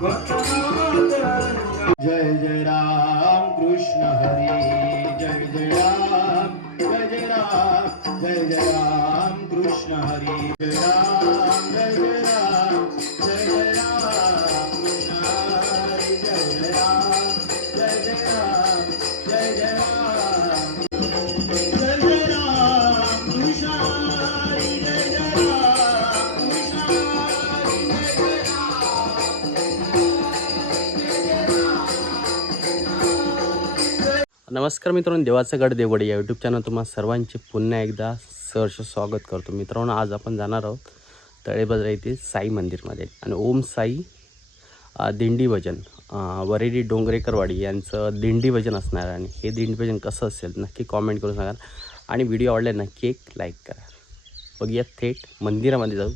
जय जय राम कृष्ण हरी, जय जय राम, जय जय राम, जय जय राम कृष्ण हरी, जय राम, जय जय राम, जय जय राम कृष्ण हरी, जय जय राम, जय जय राम, जय जय राम, जय जय राम कृष्ण हरी, जय जय राम कृष्ण हरी, जय जय नमस्कार मित्रांनो, देवाचा गड देवगड या यूट्यूब चॅनल तुम्हा सर्वांचे पुन्हा एकदा सहर्ष स्वागत करतो. मित्रांनो, आज आपण जाणार आहोत तळेबाजार येथील साई मंदिरमध्ये आणि ओम साई दिंडी भजन वरेडी डोंगरेकरवाडी यांचं दिंडी भजन असणार आहे. आणि हे दिंडी भजन कसं असेल नक्की कॉमेंट करून सांगा आणि व्हिडिओ आवडला नक्की एक लाईक करा. बघूया थेट मंदिरामध्ये जाऊ,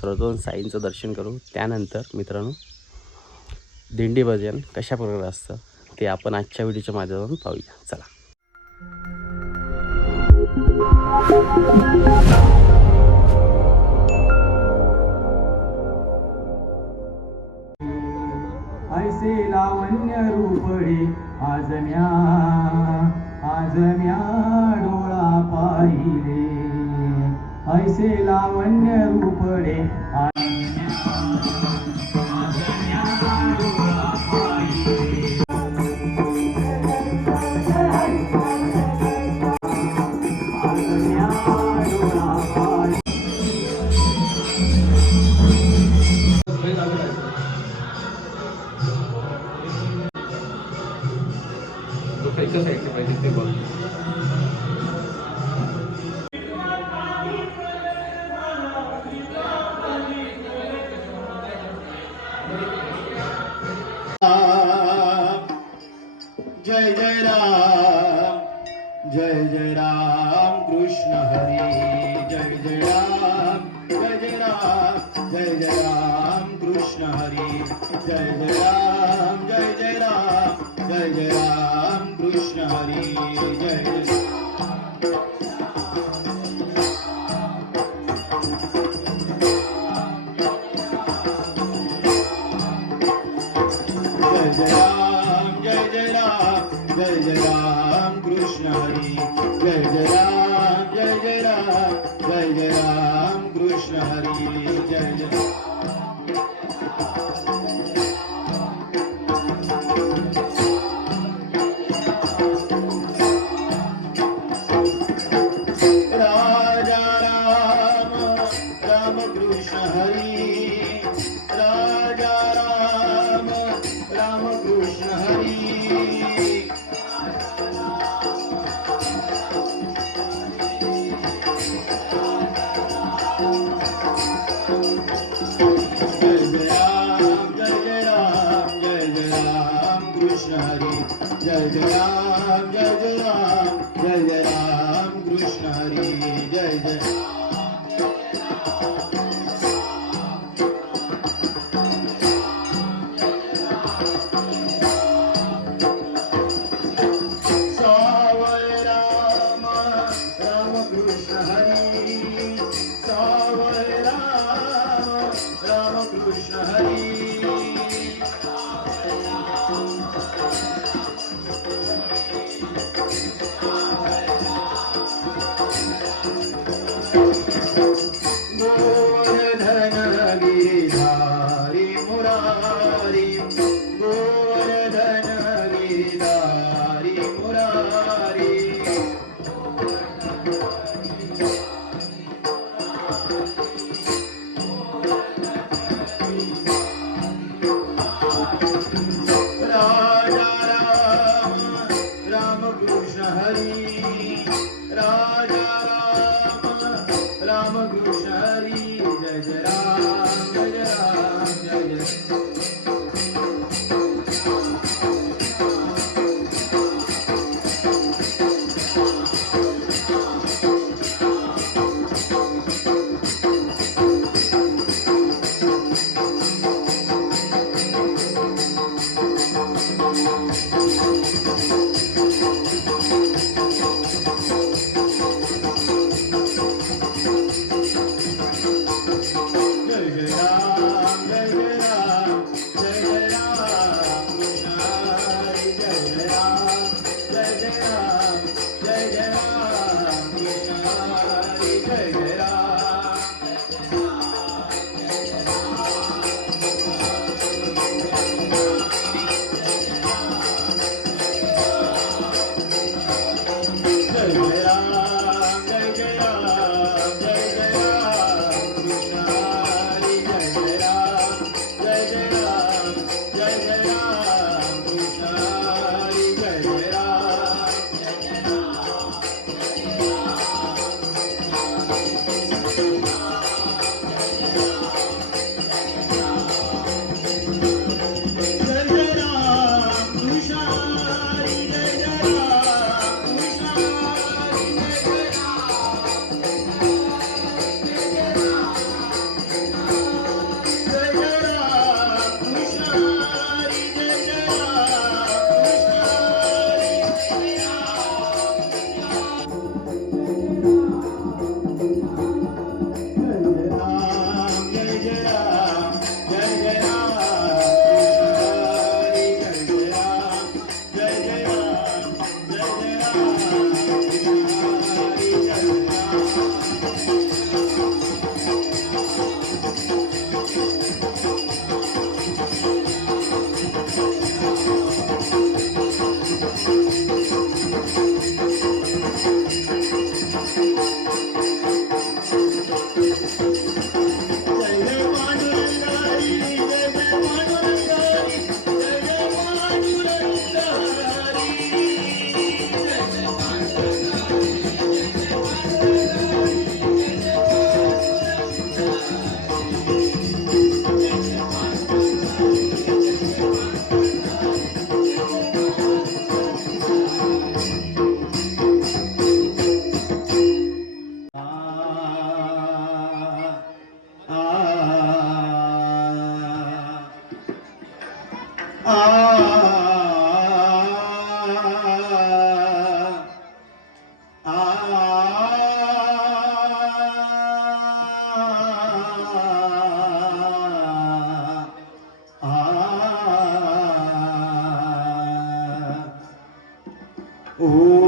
सर्वप्रथम साईंचं दर्शन करू, त्यानंतर मित्रांनो दिंडी भजन कशा प्रकारे असतं ते आपण आजच्या व्हिडिओच्या माध्यमातून पाहूया. चला. ऐसे लावण्य रूपडे आज म्या डोळा पाहिले, ऐसे लावण्य रूपडे जय जय राम, जय जय राम कृष्ण हरी, जय जय राम, जय जय राम, जय जय राम कृष्ण हरी, जय जय राम, जय जय राम, जय जय राम कृष्ण हरी, जय जय जय जय राम कृष्ण हरी, जय जय राम, जय जय राम, जय जय राम कृष्ण हरी, जय जय राजा राम, राम कृष्ण हरी, राजा राम, राम कृष्ण हरी, जय जय राम, जय जय राम, जय जय राम कृष्ण हरी, जय जय सावय राम, राम कृष्ण हरी, सावय राम, राम कृष्ण हरी, गोवर्धन गिरिधारी मुरारी, गोवर्धन गिरिधारी मुरारी, राजा राम, राम कृष्ण हरी, राजा राम, राम कृष्ण हरी, जय जय राम, जय जय राम, जय जय जय जय राम, जय जय राम, जय जय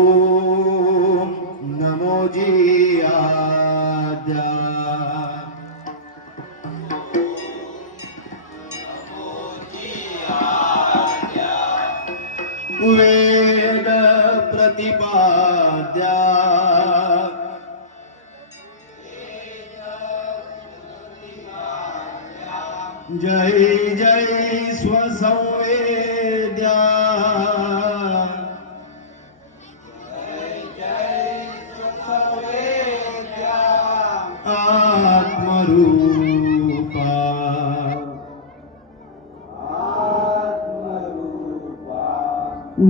ओम नमो जी आद्या वेद प्रतिपाद्या जय जय स्वसंवेद्या आत्मरूपा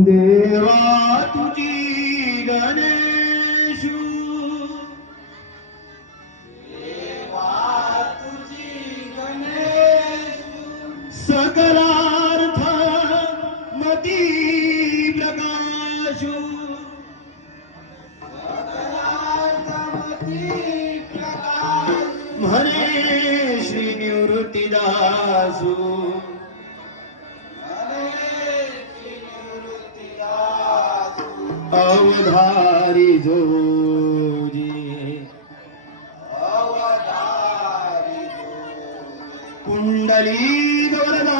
देवा तुझी गणेशु सकलार्थ मती प्रकाशु म्हणे श्री निवृत्तीदासु अवधारी जोजी कुंडली वरदा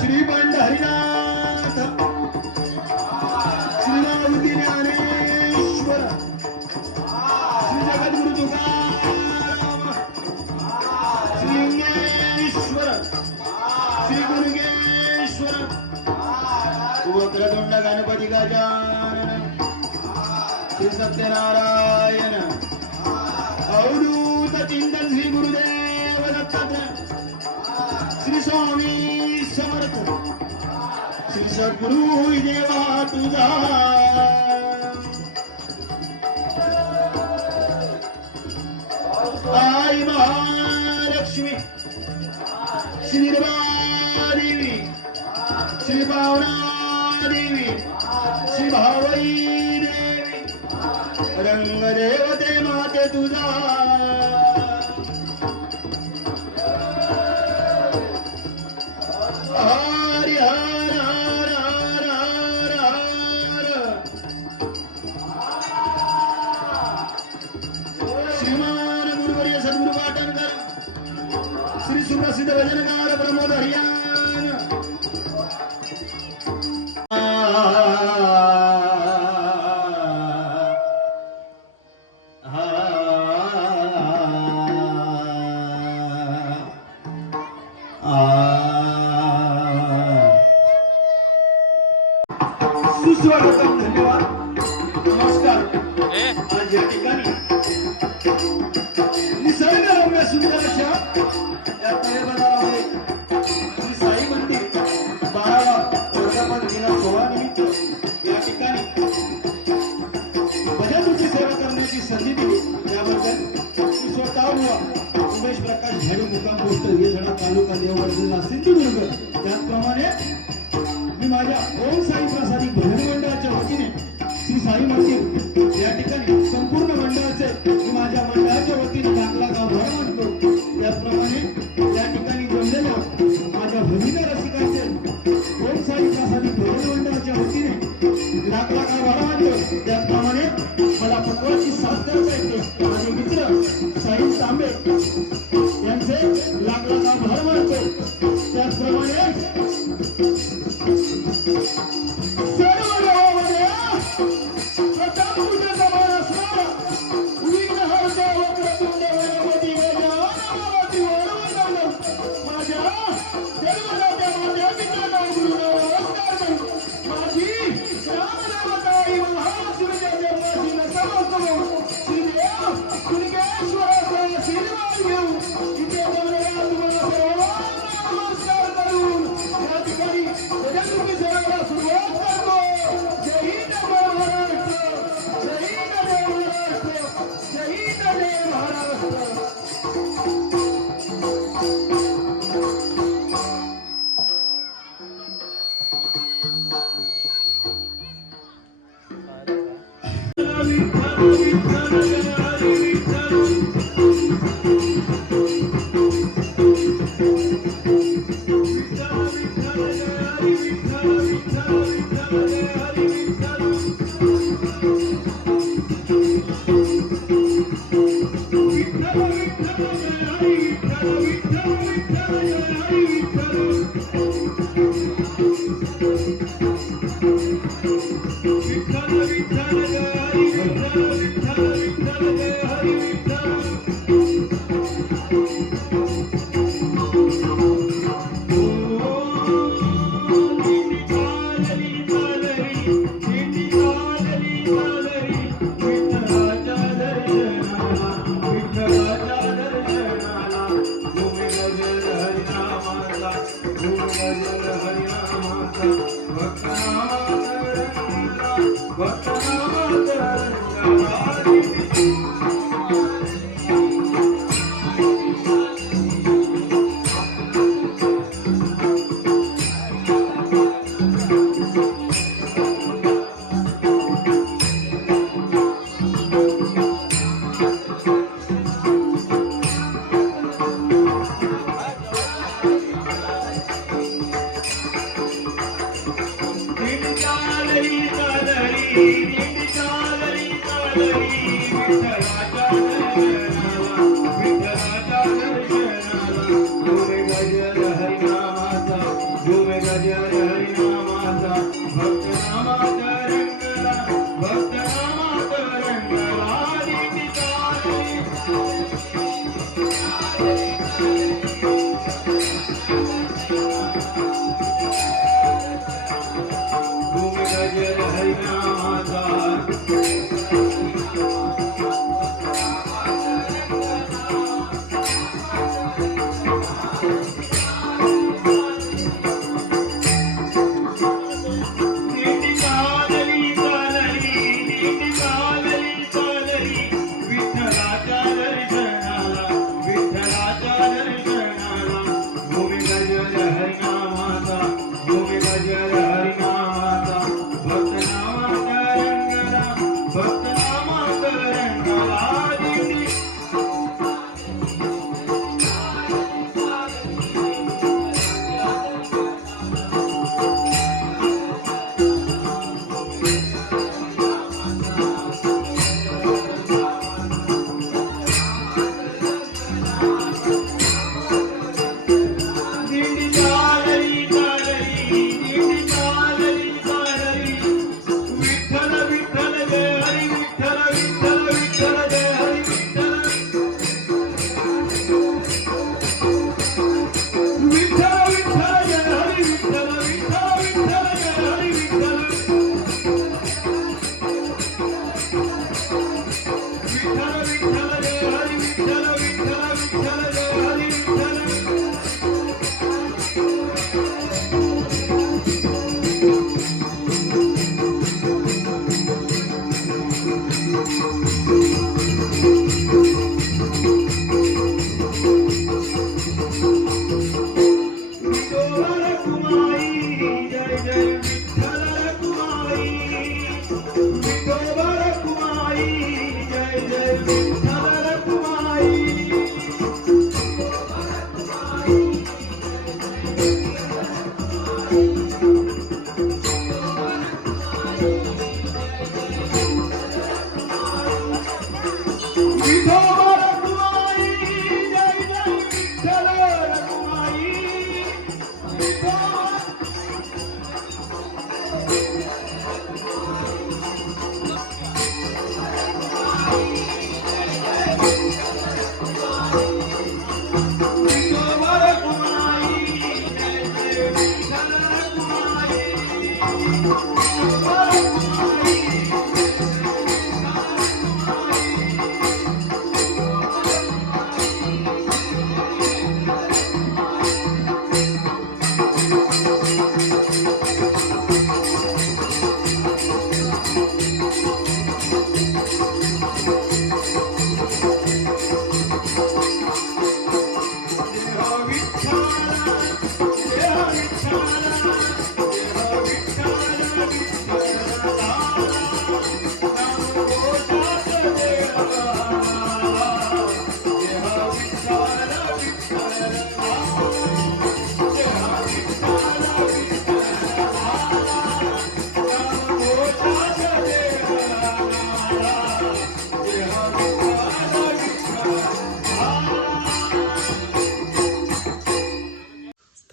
श्री पंढरीनाथ श्री रावती ज्ञानेश्वर श्री जगद्गुरु तुकाराम श्री लिंगेश्वर श्री गुरुगेश्वर वक्रतुंड गणपती गजानन श्री सत्यनारायण अवधूत चिंतन श्री गुरुदेव दत्तात्रय श्री स्वामी समर्थ श्री सद्गुरु देवा तुझा आई महालक्ष्मी श्री निर्मलादेवी श्री भावनादेवी श्री भावई देवी रंगदेवते माते तुझा सुप्रसिद्ध भजनकार प्रमोद हरियान सुस्वागतम. धन्यवाद. नमस्कार. आज या ठिकाणी निसर्गरम्य सुंदर अशा या तळे बाजारामध्ये श्री साई मंदिर 12वा वर्धापन दिनास सोहळ्यानिमित्त या ठिकाणी भजनरूपी सेवा करण्याची संधी दिली त्याबद्दल मी स्वतः उमेश प्रकाश झाडे मुक्काम पोस्ट येसडा तालुका देवगड जिल्हा सिंधुदुर्ग. त्याचप्रमाणे मी माझ्या ओम साई प्रसादिक भजन मंडळाच्या वतीने श्री साई मंदिर या ठिकाणी संपूर्ण मंडळाचे मी माझ्या मंडळाच्या वतीने लाख आभार मानतो. त्याचप्रमाणे या ठिकाणी जमलेल्या माझ्या भजनी रसिकांचे ओम साई प्रसादिक भजन मंडळाच्या वतीने लाख आभार मानतो. त्याचप्रमाणे मला पटवाची साथ करता येते माझे मित्र साई तांबे यांचे लाख आभार मानतो. त्याचप्रमाणे सर्व गावामध्ये प्रथम पूजा समान असणारा विघ्नहर्ता वक्रतुंड गणपती गजाननावती वरवंदन माझ्या जन्मदात्या माझ्या पित्याला गुरुना नमस्कार करू. माझी रामदेवताई महालक्ष्मीच्या जन्माची नतमस्तक श्रीदेव कुणकेश्वराचा आशीर्वाद घेऊ इथे बोलणाऱ्या तुम्हाला सर्वांना नमस्कार करून या ठिकाणी भजनरूपी सेवेला सुरुवात करतो. जय हिंद जय महाराष्ट्र. जय हिंद जय महाराष्ट्र. जय हिंद जय महाराष्ट्र.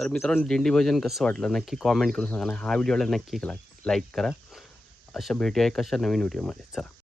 तर मित्रांनो दिंडी भजन कसं वाटलं नक्की कॉमेंट करून सांगा आणि हा व्हिडिओला नक्की लाईक करा. अशा भेटूया एका नवीन व्हिडिओमध्ये. चला.